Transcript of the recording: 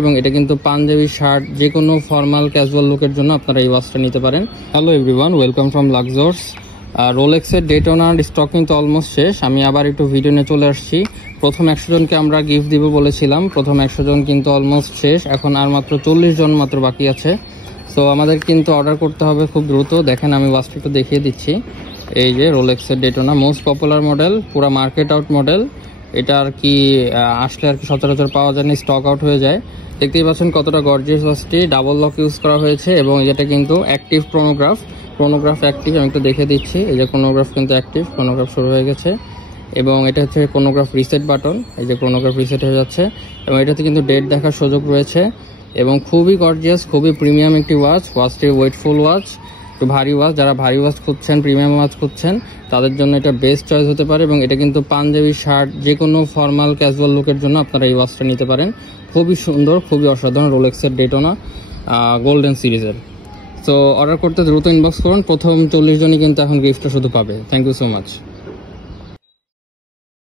এবং এটা কিন্তু পাঞ্জাবি শার্ট যে কোনো ফর্মাল ক্যাজুয়াল লুকের জন্য আপনারা এই ওয়াচটা নিতে পারেন। হ্যালো এভরিওয়ান, ওয়েলকাম ফ্রম লাক্সজর্স। রোলেক্সের ডেটোনার স্টক কিন্তু অলমোস্ট শেষ। আমি আবার একটু ভিডিও নিয়ে চলে আসছি। প্রথম 100 জনকে আমরা গিফট দিব বলেছিলাম, প্রথম 100 জন কিন্তু অলমোস্ট শেষ। এখন আর মাত্র 40 জন মাত্র বাকি আছে। সো আমাদের কিন্তু অর্ডার করতে হবে খুব দ্রুত। দেখেন আমি ওয়াচটা একটু দেখিয়ে দিচ্ছি। এই যে রোলেক্সের ডেটোনা, মোস্ট পপুলার মডেল, পুরো মার্কেট আউট মডেল। এটা আর কি আসলে আর কি সচরাচর পাওয়া যায় না, স্টক আউট হয়ে যায়। দেখতেই পাচ্ছেন কতটা গর্জিয়াস ওয়াচটি, ডাবল লক ইউজ করা হয়েছে এবং এটা কিন্তু অ্যাক্টিভ ক্রোনোগ্রাফ অ্যাক্টিভ। আমি একটু দেখে দিচ্ছি, এই যে ক্রোনোগ্রাফ কিন্তু অ্যাক্টিভ, ক্রোনোগ্রাফ শুরু হয়ে গেছে এবং এটা হচ্ছে ক্রোনোগ্রাফ রিসেট বাটন। এই যে ক্রোনোগ্রাফ রিসেট হয়ে যাচ্ছে এবং এটাতে কিন্তু ডেট দেখার সুযোগ রয়েছে এবং খুবই গর্জিয়াস, খুবই প্রিমিয়াম একটি ওয়াচটি ওয়েটফুল ওয়াচ, একটু ভারী ওয়াচ। যারা ভারী ওয়াচ খুঁজছেন, প্রিমিয়াম ওয়াচ খুঁজছেন, তাদের জন্য এটা বেস্ট চয়েস হতে পারে এবং এটা কিন্তু পাঞ্জাবি শার্ট যে কোনো ফর্মাল ক্যাজুয়াল লুকের জন্য আপনারা এই ওয়াচটা নিতে পারেন। খুবই সুন্দর, খুবই অসাধারণ রোলেক্সের ডেটোনা গোল্ডেন সিরিজের। তো অর্ডার করতে দ্রুত ইনবক্স করুন। প্রথম 40 জনই কিন্তু এখন গিফটটা শুধু পাবে। Thank you so much.